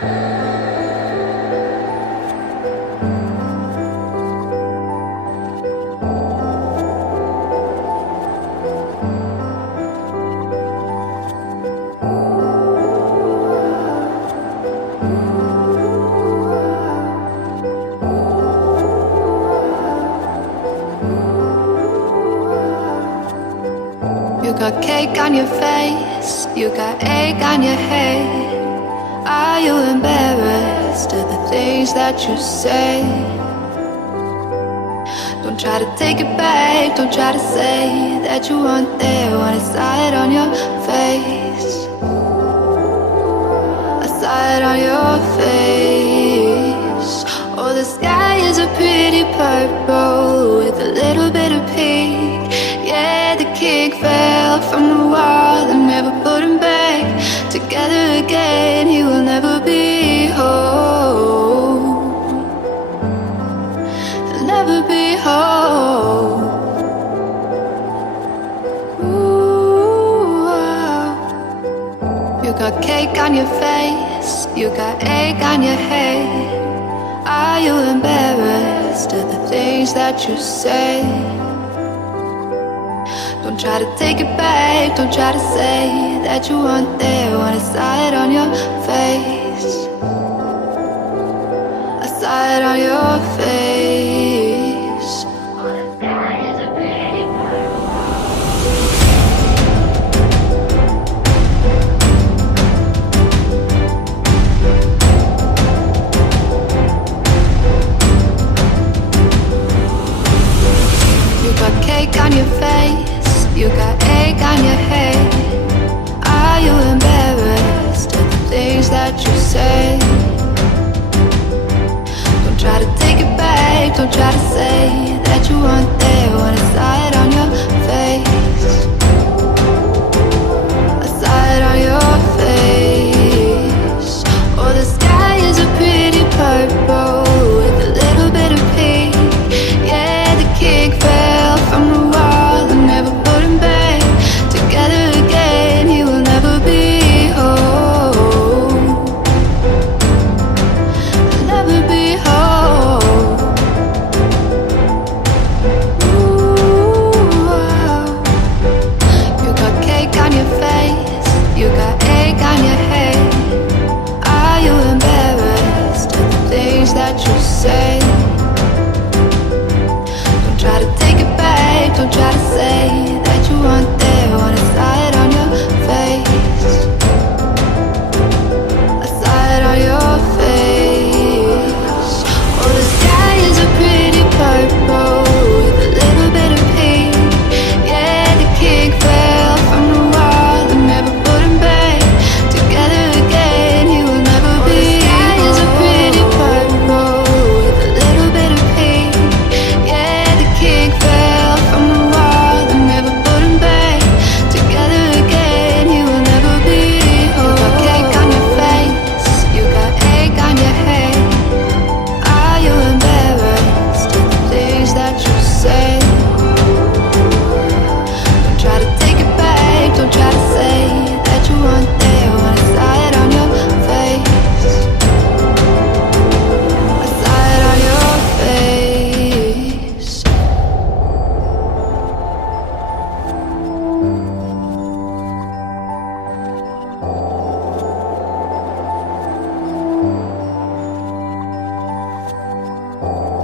You got cake on your face, you got egg on your head. Are you embarrassed of the things that you say? Don't try to take it back, don't try to say that you weren't there when I saw it on your face. I saw it on your face. Oh, the sky is a pretty purple with a little bit of pink. Yeah, the king fell from the wall and never put him back together again. He will never be whole. He'll never be whole. Ooh, you got cake on your face, you got egg on your head. Are you embarrassed of the things that you say? Don't try to take it back, don't try to say that you weren't there when I saw it on your face. I saw it on your face. Oh, the sky is a pretty You got cake on your face, you got egg on your head. Are you embarrassed of the things that you say? Don't try to take it back, don't try to say that you weren't there when I saw it on your face. I saw it on your face. Oh, the sky is a pretty purple with a little bit of pink. Yeah, the king fell from the wall and never put him back together again. He will never be whole. He'll never be whole. Ooh, you got cake on your face, you got egg on your head. Are you embarrassed of the things that you say? Don't try to take it back, don't try to say that you weren't there when I saw it on your face. I saw it on your face. Oh, the sky is a pretty purple with a little bit of pink. Yeah, the king fell from the wall and never put him back together again. He will never be. The sky is a pretty purple with a little bit of pink. Yeah, the king fell from the wall and never put him back together again. He will never be whole. You got cake on your face, you got egg on your head. Are you embarrassed of the things that you say? Don't try to take it back, don't try to say that you weren't there when I saw it on your face. I saw it on your face.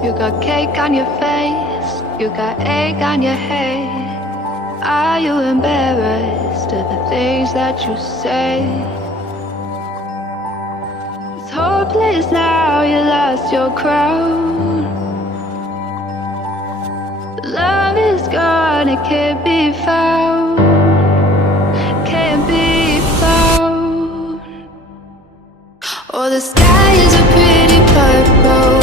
You got cake on your face, you got egg on your head. Are you embarrassed of the things that you say? It's hopeless now, you lost your crown. Love is gone, it can't be found. Can't be found. Oh, the sky is a pretty purple